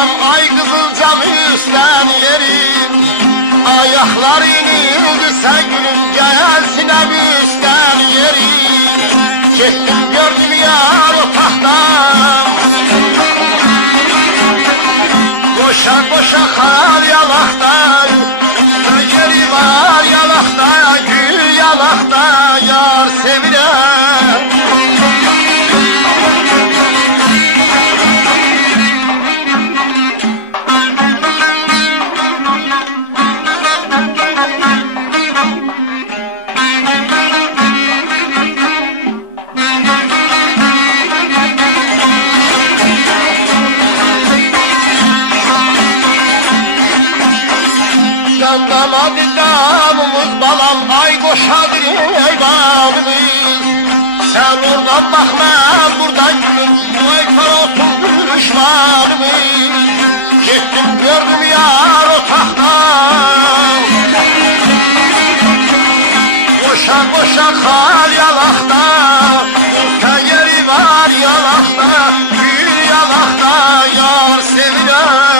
balam ay kızılcam üstten yerim. Ayaklarını sen gülüm gelsin hep üstten yerim. Gittim gördüm yar otaqdan, boşa boşa kar yalaqda, yeri var yalaqda, gül yalaqda, yar sevirəm. Damadı damımız balam ay koşadır eyvanımız. Sen oradan bakma buradan gülüm, bu ekran otur düşmanımız. Gittim gördüm yar otaqdan, koşa koşa kal yalaqda, yeri var yalaqda, gül yalaqda, yar sevirəm.